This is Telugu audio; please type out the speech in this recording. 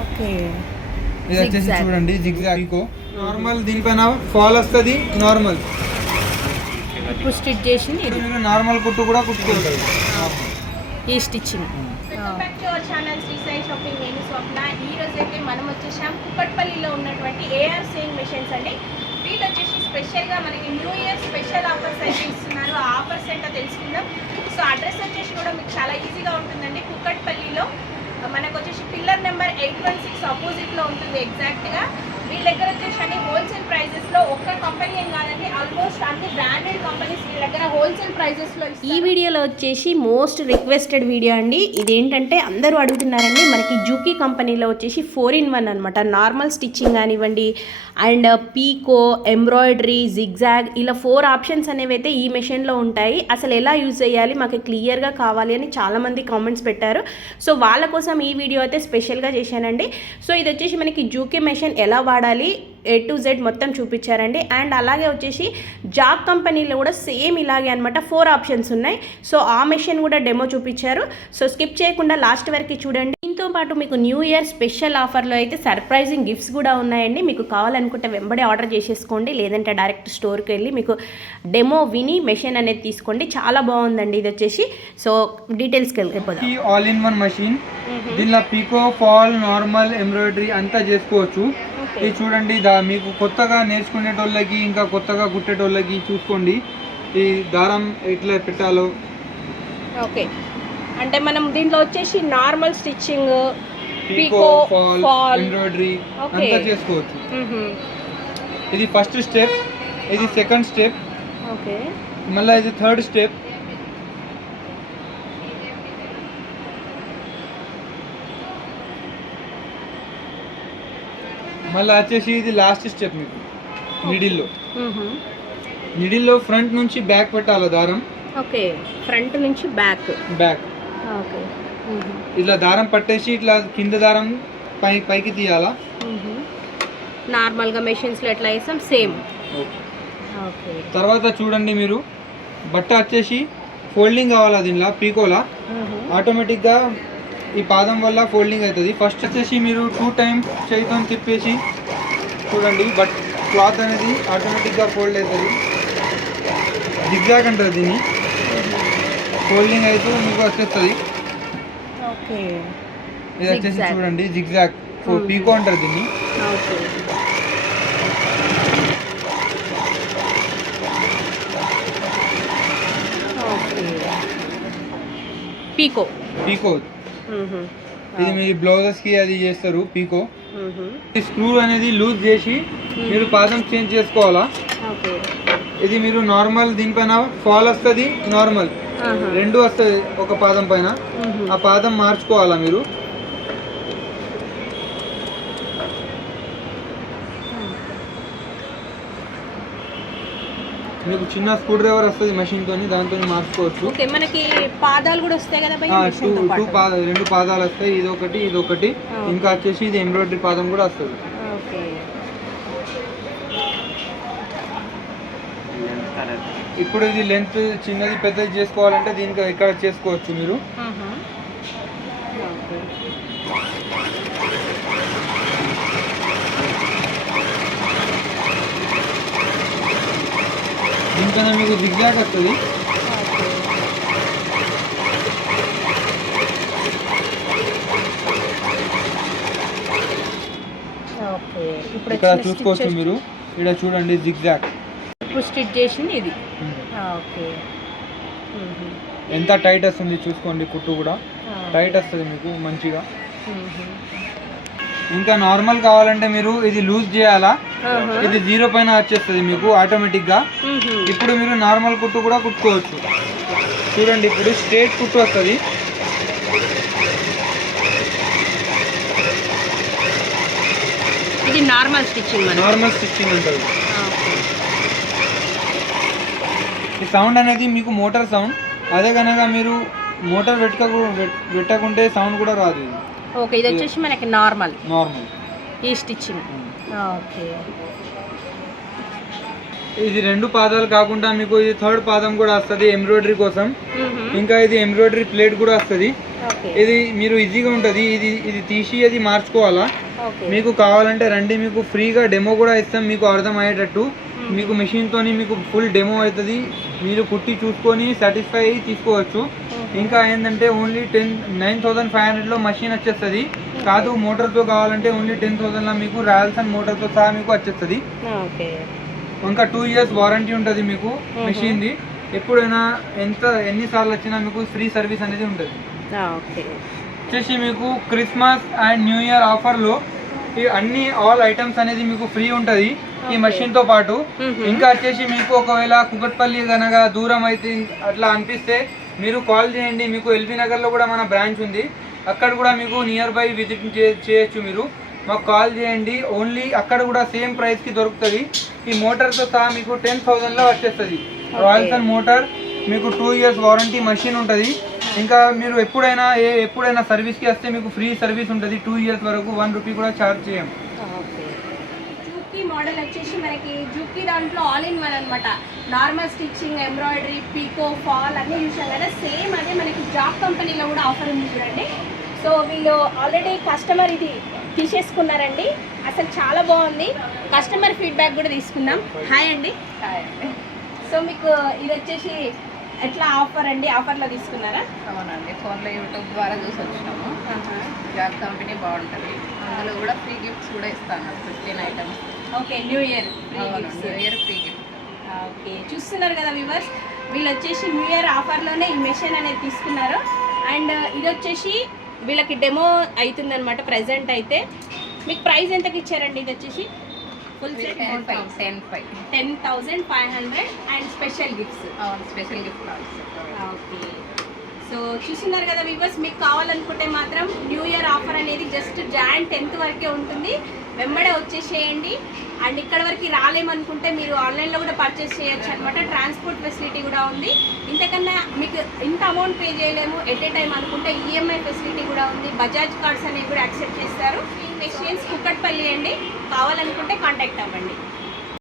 ఓకే. ఇది వచ్చేసి చూడండి జిగ్జాగ్ పీకో నార్మల్, దీనిపైన ఫాల్ వస్తుంది నార్మల్. ఇప్పుడు స్టిచ్ చేసి మీరు నార్మల్ కుట్టు కూడా కుట్టుకోవచ్చు. ఈ stitching. Channel Shri Sai shopping. నేను స్వప్న. ఈ రోజు అయితే మనం వచ్చేసాం కుక్కట్పల్లిలో ఉన్నటువంటి ఏఆర్ సేయింగ్ మెషిన్స్ అండి. వీళ్ళు వచ్చేసి స్పెషల్గా మనకి న్యూ ఇయర్ స్పెషల్ ఆఫర్స్ అయితే ఇస్తున్నారు. ఆ ఆఫర్స్ ఏంటో తెలుసుకుందాం. సో అడ్రస్ వచ్చేసి కూడా మీకు చాలా ఈజీగా ఉంటుందండి. కుక్కట్పల్లిలో మనకు వచ్చేసి పిల్లర్ నెంబర్ 816 ఆపోజిట్లో ఉంటుంది ఎగ్జాక్ట్గా. వీళ్ళ దగ్గర వచ్చేసి అన్ని హోల్సేల్ ప్రైజెస్లో ఒక్క కంపెనీ ఏం కాదండి, ఆల్మోస్ట్ అన్ని బ్రాండెడ్ కంపెనీస్ వీళ్ళ దగ్గర హోల్సేల్ ప్రైజెస్లో. ఈ వీడియోలో వచ్చేసి మోస్ట్ రిక్వెస్టెడ్ వీడియో అండి. ఇదేంటంటే అందరూ అడుగుతున్నారండి, మనకి జూకీ కంపెనీలో వచ్చేసి 4-in-1 అనమాట. నార్మల్ స్టిచ్చింగ్ కానివ్వండి, అండ్ పీకో, ఎంబ్రాయిడరీ, జిగ్జాగ్, ఇలా 4 ఆప్షన్స్ అనేవి అయితే ఈ మెషిన్లో ఉంటాయి. అసలు ఎలా యూజ్ చేయాలి మాకు క్లియర్గా కావాలి అని చాలామంది కామెంట్స్ పెట్టారు. సో వాళ్ళ కోసం ఈ వీడియో అయితే స్పెషల్గా చేశానండి. సో ఇది వచ్చేసి మనకి జూకీ మెషిన్ ఎలా వాడాలి A to Z మొత్తం చూపించారండి. అండ్ అలాగే వచ్చేసి జాక్ కంపెనీలో కూడా సేమ్ ఇలాగే అనమాట 4 ఆప్షన్స్ ఉన్నాయి. సో ఆ మెషిన్ కూడా డెమో చూపించారు. సో స్కిప్ చేయకుండా లాస్ట్ వరకు చూడండి. దీంతో పాటు మీకు న్యూ ఇయర్ స్పెషల్ ఆఫర్లో అయితే సర్ప్రైజింగ్ గిఫ్ట్స్ కూడా ఉన్నాయండి. మీకు కావాలనుకుంటే వెంబడే ఆర్డర్ చేసేసుకోండి, లేదంటే డైరెక్ట్ స్టోర్కి వెళ్ళి మీకు డెమో విని మెషిన్ అనేది తీసుకోండి. చాలా బాగుందండి ఇది వచ్చేసి. సో డీటెయిల్స్కి వెళ్ళిపోదాం. All in one machine. దీనిలో పీకో, ఫాల్, నార్మల్, ఎంబ్రాయిడరీ అంతా చేసుకోవచ్చు. ఇది చూడండి, మీకు కొత్తగా నేర్చుకునేటోళ్ళకి ఇంకా కొత్తగా కుట్టేటోళ్ళకి చూసుకోండి ఈ దారం ఎట్లా పెట్టాలో. ఓకే, అంటే మనం దీంట్లో వచ్చేసి నార్మల్ స్టిచ్చింగ్, పీకో, ఫాల్, ఎంబ్రాయిడరీ అంతా చేసుకోవచ్చు. ఇది ఫస్ట్ స్టెప్, ఇది సెకండ్ స్టెప్, ఓకే, మళ్ళీ ఇది థర్డ్ స్టెప్. మళ్ళీ వచ్చేసి ఇది లాస్ట్ స్టెప్. మీకు మిడిల్లో ఫ్రంట్ నుంచి బ్యాక్ పెట్టాలి దారం. ఓకే, ఫ్రంట్ నుంచి బ్యాక్. ఓకే, ఇట్లా దారం పట్టేసి ఇట్లా కింద దారం పైకి తీయాలా. నార్మల్గా మెషిన్స్లో ఎట్లా వేస్తాం సేమ్. ఓకే, తర్వాత చూడండి, మీరు బట్ట వచ్చేసి ఫోల్డింగ్ కావాలా దీనిలో పీకోలా. ఆటోమేటిక్గా ఈ పాదం వల్ల ఫోల్డింగ్ అవుతుంది. ఫస్ట్ వచ్చేసి మీరు 2 times చేయితో తిప్పేసి చూడండి, బట్ క్లాత్ అనేది ఆటోమేటిక్గా ఫోల్డ్ అవుతుంది. జిగ్జాగ్ అంటారు దీన్ని. ఫోల్డింగ్ అయితే మీకు వచ్చేస్తుంది. ఓకే, ఇది వచ్చేసి చూడండి జిగ్జాగ్ పీకో అంటారు దీన్ని. పీకో పీకో ఇది మీరు బ్లౌజెస్ కి అది చేస్తారు పీకో. ఈ స్క్రూ అనేది లూజ్ చేసి మీరు పాదం చేంజ్ చేసుకోవాలా. ఇది మీరు నార్మల్ దీనిపైన ఫాల్ వస్తుంది, నార్మల్ 2 వస్తుంది ఒక పాదం పైన. ఆ పాదం మార్చుకోవాలా మీరు. మీకు చిన్న స్క్రూ డ్రైవర్ వస్తుంది మెషిన్ తోని, దాంతో మార్చుకోవచ్చు. ఓకే, మనకి పాదాలు కూడా వస్తాయి కదా భయ్యా? 2 పాదాలు వస్తాయి, ఇదొకటి. ఇంకా వచ్చేసి ఇది ఎంబ్రాయిడరీ పాదం కూడా వస్తుంది. ఓకే, ఇప్పుడు ఇది లెంత్ చిన్నది పెద్దది చేసుకోవాలంటే దీనికి ఇక్కడ చేసుకోవచ్చు మీరు. దీనికన్నా మీకు జిగ్జాగ్ వస్తుంది. ఇక్కడ చూసుకోవచ్చు మీరు, ఇక్కడ చూడండి జిగ్జాగ్. ఇప్పుడు స్టిచ్ చేసింది ఇది. ఓకే, ఎంత టైట్ వస్తుంది చూసుకోండి, కుట్టు కూడా టైట్ వస్తుంది మీకు మంచిగా. ఇంకా నార్మల్ కావాలంటే మీరు ఇది లూజ్ చేయాలా. ఇది 0 పైన వచ్చేస్తుంది మీకు ఆటోమేటిక్ గా. ఇప్పుడు మీరు నార్మల్ కుట్టు కూడా కుట్టుకోవచ్చు. చూడండి, ఇప్పుడు స్ట్రేట్ కుట్టు వస్తుంది. ఇది నార్మల్ స్టిచ్చింగ్ అంటారు. ఈ సౌండ్ అనేది మీకు మోటార్ సౌండ్. అదే కనుక మీరు మోటార్ పెట్టకుంటే సౌండ్ కూడా రాదు ఇది. ఓకే, ఇది వచ్చేసి మనకి నార్మల్ ఈ స్టిచ్చింగ్. ఓకే, ఇది 2 పాదాలు కాకుండా మీకు ఇది 3rd పాదం కూడా వస్తుంది ఎంబ్రాయిడరీ కోసం. ఇంకా ఇది ఎంబ్రాయిడరీ ప్లేట్ కూడా వస్తుంది. ఓకే ఇది మీరు ఈజీగా ఉంటుంది. ఇది తీసి అది మార్చుకోవాలా. ఓకే మీకు కావాలంటే రండి, మీకు ఫ్రీగా డెమో కూడా ఇస్తాం, మీకు అర్థం అయ్యేటట్టు. మీకు మెషిన్తోని మీకు ఫుల్ డెమో అవుతుంది, మీరు కుట్టి చూసుకొని సాటిస్ఫై అయ్యి తీసుకోవచ్చు. ఇంకా ఏంటంటే ఓన్లీ 9,500లో మషిన్ వచ్చేస్తుంది. కాదు మోటార్తో కావాలంటే ఓన్లీ 10,000లో మీకు రాయల్సన్ మోటార్తో సహా మీకు వచ్చేస్తుంది. ఓకే ఇంకా 2 ఇయర్స్ వారంటీ ఉంటుంది మీకు మెషిన్ది. ఎప్పుడైనా ఎన్నిసార్లు వచ్చినా మీకు ఫ్రీ సర్వీస్ అనేది ఉంటుంది. ఓకే వచ్చేసి మీకు క్రిస్మస్ అండ్ న్యూ ఇయర్ ఆఫర్లో ఈ అన్ని ఆల్ ఐటమ్స్ అనేది మీకు ఫ్రీ ఉంటుంది ఈ మెషిన్తో పాటు. ఇంకా వచ్చేసి మీకు ఒకవేళ కుకట్పల్లి కనుక దూరం అయితే అట్లా అనిపిస్తే మీరు కాల్ చేయండి. మీకు ఎల్బీ నగర్లో కూడా మన బ్రాంచ్ ఉంది, అక్కడ కూడా మీకు నియర్ బై విజిట్ చేయొచ్చు. మీరు మాకు కాల్ చేయండి. ఓన్లీ అక్కడ కూడా సేమ్ ప్రైస్కి దొరుకుతుంది. ఈ మోటార్తో సహా మీకు 10,000లో వచ్చేస్తుంది. రాయల్సన్ మోటార్ మీకు 2 ఇయర్స్ వారంటీ మషిన్ ఉంటుంది. ఇంకా మీరు ఎప్పుడైనా సర్వీస్కి వస్తే మీకు ఫ్రీ సర్వీస్ ఉంటుంది 2 ఇయర్స్ వరకు. 1 రూపీ కూడా ఛార్జ్ చేయం. జూకీ మోడల్ వచ్చేసి మనకి జూకీ దాంట్లో ఆల్ ఇన్ వన్ అనమాట. నార్మల్ స్టిచ్చింగ్, ఎంబ్రాయిడరీ, పీకో, ఫాల్ అన్నీ చూసాం కదా. సేమ్ అదే మనకి జాబ్ కంపెనీలో కూడా ఆఫర్ ఉంది చూడండి. సో వీళ్ళు ఆల్రెడీ కస్టమర్ ఇది తీసేసుకున్నారండి. అసలు చాలా బాగుంది. కస్టమర్ ఫీడ్బ్యాక్ కూడా తీసుకుందాం. హాయ్ అండి. సో మీకు ఇది వచ్చేసి ఎట్లా ఆఫర్ అండి? ఆఫర్లో తీసుకున్నారా? అవునండి, ఫోన్లో యూట్యూబ్ ద్వారా చూసి వచ్చినాము. జాబ్ కంపెనీ బాగుంటుంది. అందులో కూడా ఫ్రీ గిఫ్ట్స్ కూడా ఇస్తాను, 15 items. Okay, new year new year free gift. Okay, చూస్తున్నారు కదా వ్యూవర్స్, వీళ్ళు వచ్చేసి న్యూ ఇయర్ ఆఫర్లోనే ఈ మెషిన్ అనేది తీసుకున్నారు. అండ్ ఇది వచ్చేసి వీళ్ళకి డెమో అవుతుందన్నమాట ప్రజెంట్ అయితే. మీకు ప్రైస్ ఎంతకి ఇచ్చారండి? ఇది వచ్చేసి full set 10,500 and special gifts. అవును, స్పెషల్ గిఫ్ట్. ఓకే, సో చూస్తున్నారు కదా వ్యూవర్స్, మీకు కావాలనుకుంటే మాత్రం న్యూ ఇయర్ ఆఫర్ అనేది జస్ట్ Jan 10th వరకే ఉంటుంది. వెంబడే వచ్చేసేయండి. అండ్ ఇక్కడ వరకు రాలేమనుకుంటే మీరు ఆన్లైన్లో కూడా పర్చేస్ చేయొచ్చు అనమాట. ట్రాన్స్పోర్ట్ ఫెసిలిటీ కూడా ఉంది. ఇంతకన్నా మీకు ఇంత అమౌంట్ పే చేయలేము ఎట్ ఏ టైం అనుకుంటే ఈఎంఐ ఫెసిలిటీ కూడా ఉంది. బజాజ్ కార్డ్స్ అనేవి కూడా యాక్సెప్ట్ చేస్తారు. ఈ మెషిన్స్ కుక్కట్పల్లి అండి. కావాలనుకుంటే కాంటాక్ట్ అవ్వండి.